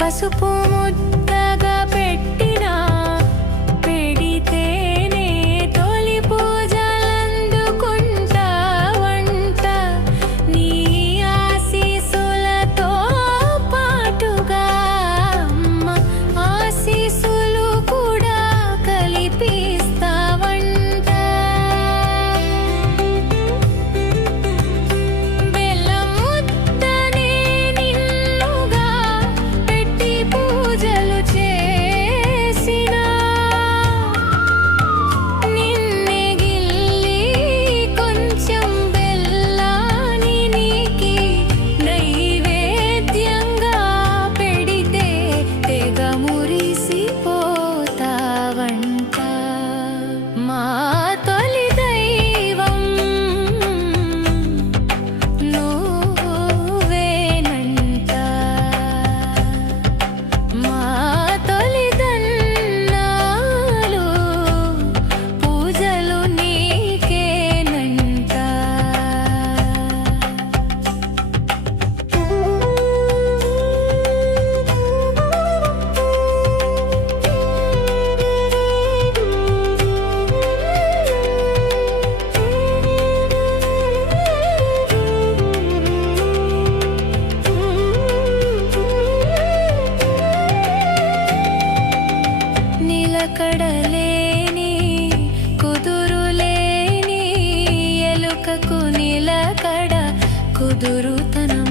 పసుపు ముద్దగా కుదురుతనం.